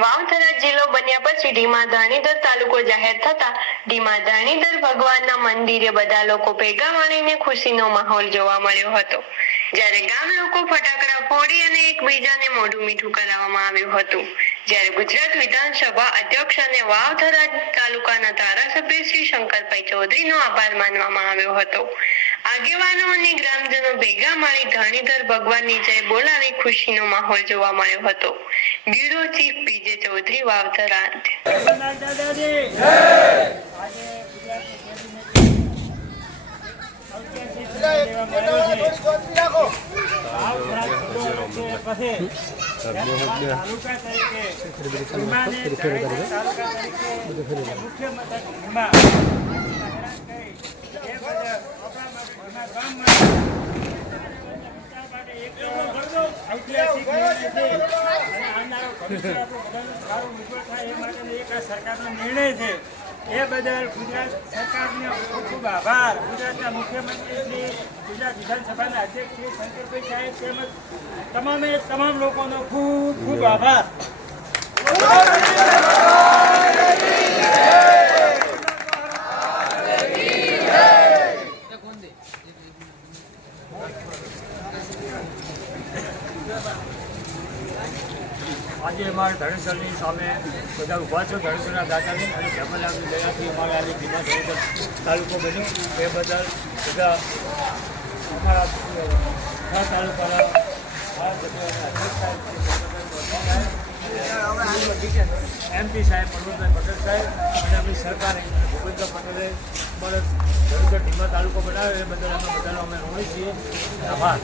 વાવથરા જિલ્લો બન્યા પછી ઢીમા ધાણીધર તાલુકો જાહેર થતા ઢીમા ધાણીધર ભગવાનના મંદિરે બધા લોકો ભેગા મળીને ખુશીનો માહોલ જોવા મળ્યો હતો। જ્યારે ગામ લોકો ફટાકડા ફોડી અને એકબીજાને મોઢું મીઠું કરાવવામાં આવ્યું હતું। જ્યારે ગુજરાત વિધાનસભા અધ્યક્ષ અને વાવથરા તાલુકાના ધારાસભ્ય શ્રી શંકરભાઈ ચૌધરીનો આભાર માનવામાં આવ્યો હતો। આગેવાનો અને ગ્રામજનો ભેગા મળી ધાણીધર ભગવાનની જય બોલાવી ખુશીનો માહોલ જોવા મળ્યો હતો। બ્યુરો ચીફ બીજે ચૌધરી વાવથરા। સરકારનો નિર્ણય છે એ બદલ ગુજરાત સરકારનો ખૂબ ખૂબ આભાર। ગુજરાતના મુખ્યમંત્રી શ્રી, ગુજરાત વિધાનસભાના અધ્યક્ષ શ્રી શંકરભાઈ સાહેબ તેમજ તમામ લોકોનો ખૂબ ખૂબ આભાર। આજે અમારે ધણેશ્વરની સામે બધા ઊભા છો। ધણેશ્વરના દાદાની અને જમલાની દયાથી અમારે આજે ઢીમા ધણેશ્વર તાલુકો બન્યો એ બદલ બધા અમારા તાલુકાના MP સાહેબ પ્રમોદભાઈ પટેલ સાહેબ અને આપણી સરકારે ભૂપેન્દ્ર પટેલે અમારે ધણેશ્વર ઢીમા તાલુકો બનાવ્યો એ બદલ અમે બધાનો અમે ઋણી છીએ। આભાર।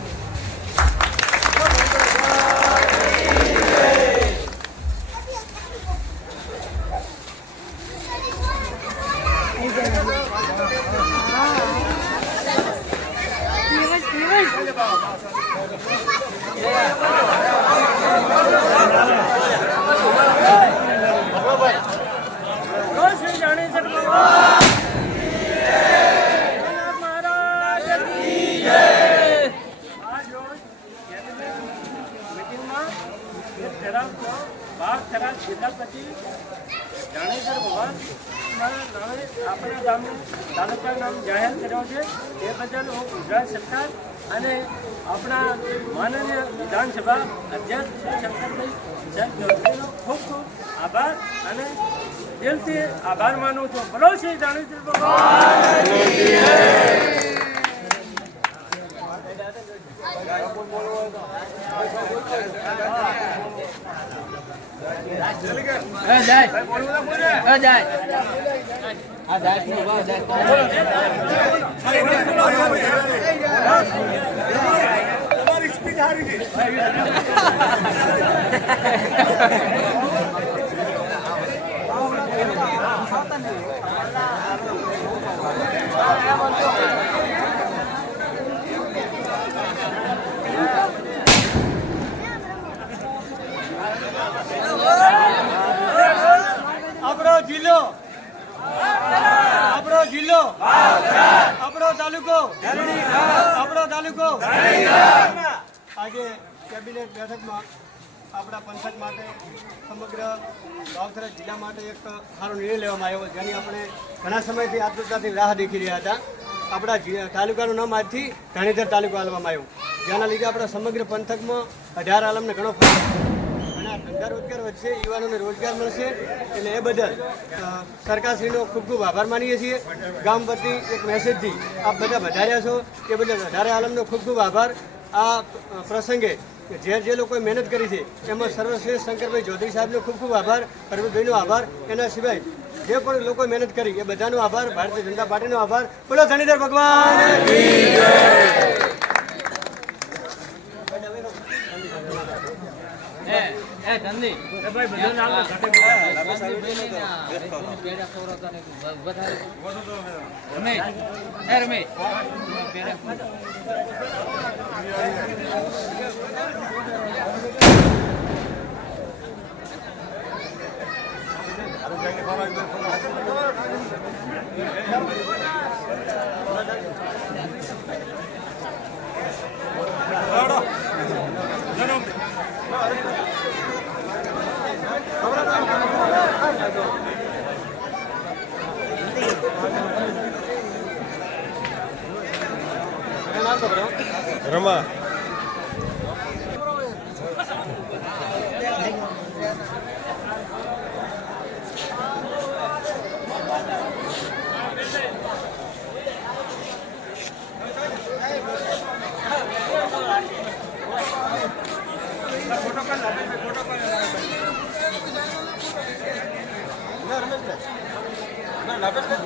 જાણેશ્વર ભગવાન આપણા ગામનું તાલુકાનું નામ જાહેર કર્યો છે એ બદલ હું ગુજરાત સરકાર અને આપણા માનનીય વિધાનસભા અધ્યક્ષ શંકરભાઈ સાહેબ ચૌધરીનો ખૂબ ખૂબ આભાર અને દિલથી આભાર માનું છું। બોલો શ્રી જાણેશ્વર ભગવાન। આપણો જિલ્લો આપણો તાલુકો આજે કેબિનેટ બેઠકમાં આપણા પંથક માટે સમગ્ર વાવથરા જિલ્લા માટે એક સારો નિર્ણય લેવામાં આવ્યો, જેની આપણે ઘણા સમયથી આતુરતાથી રાહ દેખી રહ્યા હતા। આપણા તાલુકાનું નામ આજથી ધણેધર તાલુકો આપવામાં આવ્યું, જેના લીધે આપણા સમગ્ર પંથકમાં 18 આલમને ઘણો ફાયદો, ઘણા ધંધા રોજગાર વધશે, યુવાનોને રોજગાર મળશે। એટલે એ બદલ સરકારશ્રીનો ખૂબ ખૂબ આભાર માનીએ છીએ। ગામ વતી એક મેસેજથી આપ બધા વધાર્યા છો એ બદલ 18 આલમનો ખૂબ ખૂબ આભાર। આ પ્રસંગે જે લોકોએ મહેનત કરી છે એમાં સર્વશ્રેષ્ઠ શંકરભાઈ ચૌધરી સાહેબનો ખૂબ ખૂબ આભાર, પરમતભાઈનો આભાર। એના સિવાય જે પણ લોકોએ મહેનત કરી એ બધાનો આભાર, ભારતીય જનતા પાર્ટીનો આભાર। બોલો ધણીધર ભગવાન। નામ તો બરો રમા રમેશ